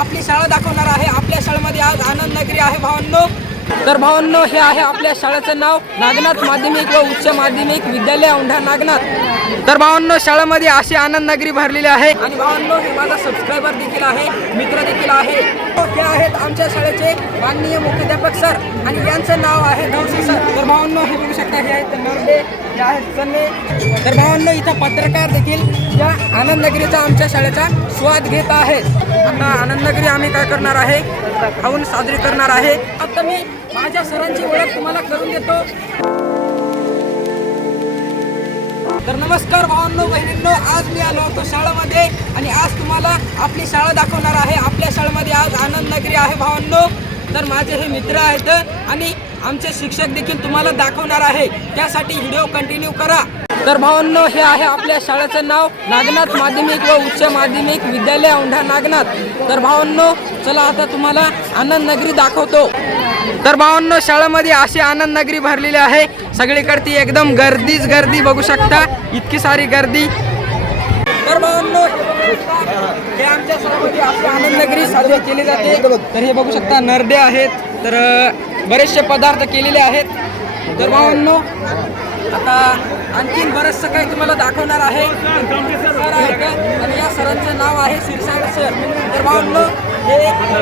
आपली शाळा दाखवणार आहे। आपल्या शाळेमध्ये आज आनंद नगरी आहे भावांनो। तर भावांनो, हे आहे आपल्या शाळेचं नाव नागनाथ माध्यमिक व उच्च माध्यमिक विद्यालय औंढा नागनाथ। तर भावांनो, शाळेमध्ये अशी आनंद नगरी भरलेली आहे आणि भावांनो, हे माझा सबस्क्रायबर देखील आहे, मित्र देखील आहे। हे आहेत आमच्या शाळेचे माननीय मुख्याध्यापक सर आणि यांचं नाव आहे धवसे सर। तर भावांनो, हे बघू शकता, हे आहेत नरडे, हे आहेत सन्ने। तर भावांनो, इथं पत्रकार देखील या आनंद नगरीचा आमच्या शाळेचा स्वाद घेत आहेत। आता आनंद नगरी आम्ही काय करणार आहे, खाऊन साजरी करणार आहे। आता मी माझ्या सरांची ओळख तुम्हाला करून देतो। तर नमस्कार भावांनो बहिणींनो, आज मी आलो होतो शाळेमध्ये आणि आज तुम्हाला आपली शाळा दाखवणार आहे। आपल्या शाळेमध्ये आज आनंद नगरी आहे भावांनो। तर माझे हे मित्र आहेत आणि आमचे शिक्षक देखील तुम्हाला दाखवणार आहे, त्यासाठी व्हिडिओ कंटिन्यू करा। तर भावांनो, हे आहे आपल्या शाळेचं नाव नागनाथ माध्यमिक व उच्च माध्यमिक विद्यालय औंढा नागनाथ। तर भावांनो, चला आता तुम्हाला आनंद नगरी दाखवतो। तर भावांनो, शाळेमध्ये अशी आनंद नगरी भरलेली आहे, सगळीकडे ती एकदम गर्दीच गर्दी बघू शकता, इतकी सारी गर्दी। तर भावांनो, हे आमच्या शाळेमध्ये अशी आनंद नगरी साजरी केली जाते। तर हे बघू शकता, नरडे आहेत, तर बरेचसे पदार्थ केलेले आहेत। तर भावांनो, आता आणखीन बरंचसं काही तुम्हाला दाखवणार आहे। सर आहेत आणि या सरांचं नाव आहे शिरसाट सर। तर भावांनो, हे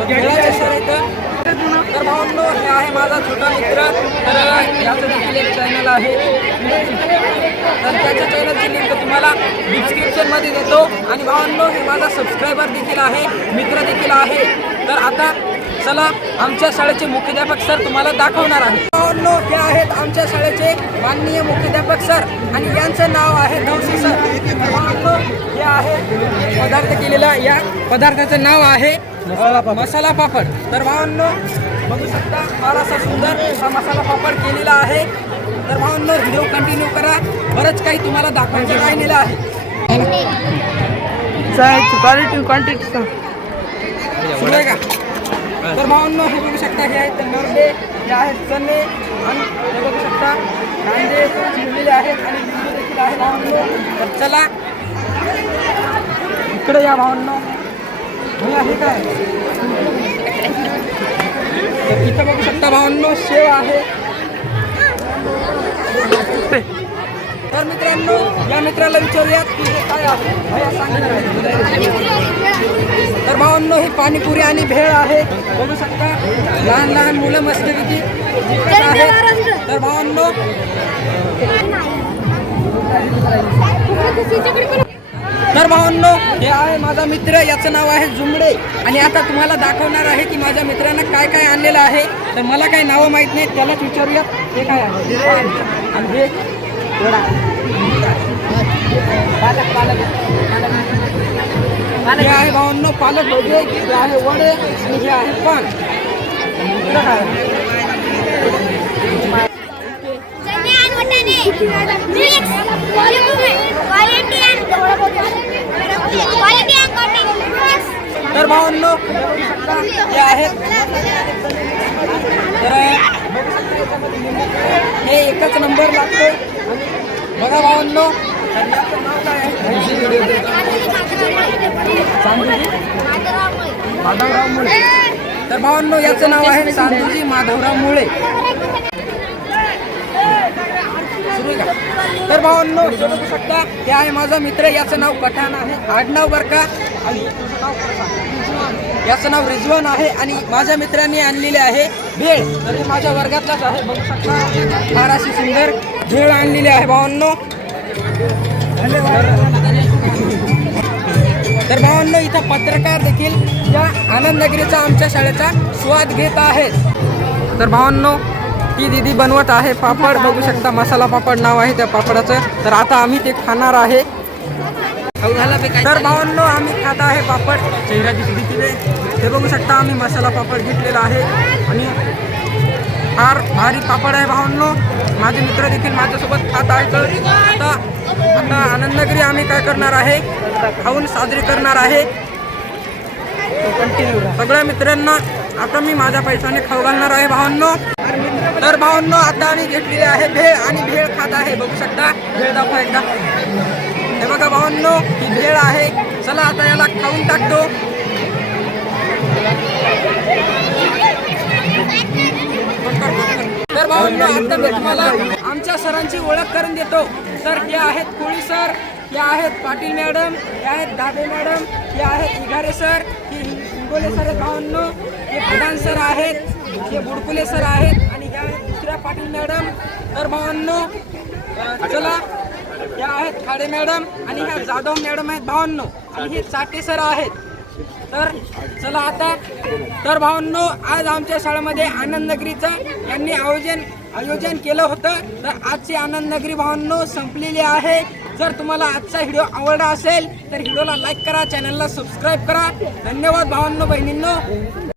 खेळाचे सर आहेत। तर भावांनो, हे आहे माझा छोटा मित्र, तर याचं देखील एक चॅनल आहे, तर त्याच्या चॅनलची लिंक तुम्हाला डिस्क्रिप्शनमध्ये देतो। आणि भावांनो, हे माझा सबस्क्रायबर देखील आहे, मित्र देखील आहे। तर आता चला आमच्या शाळेचे मुख्याध्यापक सर तुम्हाला दाखवणार आहे। भावांनो, हे आहेत आमच्या शाळेचे माननीय मुख्याध्यापक सर आणि यांचं नाव आहे धवसे सर। भावांनो, हे आहे पदार्थ केलेला, या पदार्थाचं नाव आहे मसाला पापड। तर भावांनो, बघू शकता, फार असा सुंदर असा मसाला पापड केलेला आहे। तर भावांनो, व्हिडिओ कंटिन्यू करा, बरंच काही तुम्हाला दाखवायचं राहिलेलं आहे। सुरू आहे का? तर भावांनो, हे बघू शकता, हे आहेत नरडे, हे आहेत चणे आणि हे बघू शकता कांदे चिरलेले आहेत आणि लिंबू देखील आहे भावांनो। तर चला इकडे या भावांनो, हे आहे काय, तर इथं बघू शकता भावांनो, शेव आहे। तर मित्रांनो, या मित्राला विचारूयात की हे काय आहे, भैया सांगणार आहे। तर भावांनो, ही पाणीपुरी आणि भेळ आहे, बघू शकता, लहान लहान मुलं मस्तपैकी आहेत। तर भावांनो, हे आहे माझा मित्र, याचं नाव आहे जुमडे आणि आता तुम्हाला दाखवणार आहे की माझ्या मित्रानं काय काय आणलेलं आहे। तर मला काही नावं माहीत नाही, त्यालाच विचारूया हे काय आहे। आणि हे आहे भावांनो पालक भजे, हे आहे वडे आणि हे आहे पान। तर भावांनो, हे आहेत, तर हे एकच नंबर लागतो। बघा भावांनो, माधवराव मुळे। तर भावांनो, याचं नाव आहे सांदूजी माधवराव मुळे। तर भावांनो, बघू शकता, हे आहे माझा मित्र, याचं नाव पठाण आहे, आडनाव बरं का, आणि याचं नाव रिजवान आहे आणि माझ्या मित्रांनी आणलेले आहे भेळ। तर हे माझ्या वर्गातलाच आहे, बघू शकता, फार अशी सुंदर भेळ आणलेली आहे भावांनो। तर भावांनो, इथं पत्रकार देखील या आनंद नगरीचा आमच्या शाळेचा स्वाद घेत आहेत। तर भावांनो, ती दीदी बनवत आहे पापड, बघू शकता, मसाला पापड नाव आहे त्या पापडाचं। तर आता आम्ही ते खाणार आहे। तर भावांनो, आम्ही खात आहे पापड, चेहऱ्याची दिसते, हे बघू शकता, आम्ही मसाला पापड घेतलेला आहे आणि फार भारी पापड आहे भावांनो। माझे मित्र देखील माझ्यासोबत खात आहेत। आता आता आनंद नगरी आम्ही काय करणार आहे, खाऊन साजरी करणार आहे। सगळ्या मित्रांना आता मी माझ्या पैशाने खाऊ घालणार आहे भावांनो। तर भावांनो, आता आम्ही घेतलेले आहे भेळ आणि भेळ खात आहे, बघू शकता, भेळ दाखवा एकदा, हे बघा भावांनो, ही भेळ आहे। चला आता याला खाऊन टाकतो। भावांनो, आता मी तुम्हाला आमच्या सरांची ओळख करून देतो. सर हे आहेत कोळी सर, हे आहेत पाटील मॅडम, हे आहेत दाबे मॅडम, हे आहेत इघारे सर, हे हिंगोले सर आहेत भावांनो, हे प्रधान सर आहेत, हे बुडकुले सर आहेत आणि हे आहेत दुसऱ्या पाटील मॅडम. तर भावांनो चला, हे आहेत खाडे मॅडम आणि ह्या जाधव मॅडम आहेत भावांनो आणि हे चाटे सर आहेत. तर चला आता, तर भावांनो आज आमच्या शाळेमध्ये आनंद नगरीचं यांनी आयोजन केलं होतं. तर आजची आनंद नगरी भावांनो संपलेली आहे. जर तुम्हाला आजचा व्हिडिओ आवडला असेल तर व्हिडिओला लाईक करा, चॅनलला सबस्क्राईब करा. धन्यवाद भावांनो बहिणींनो.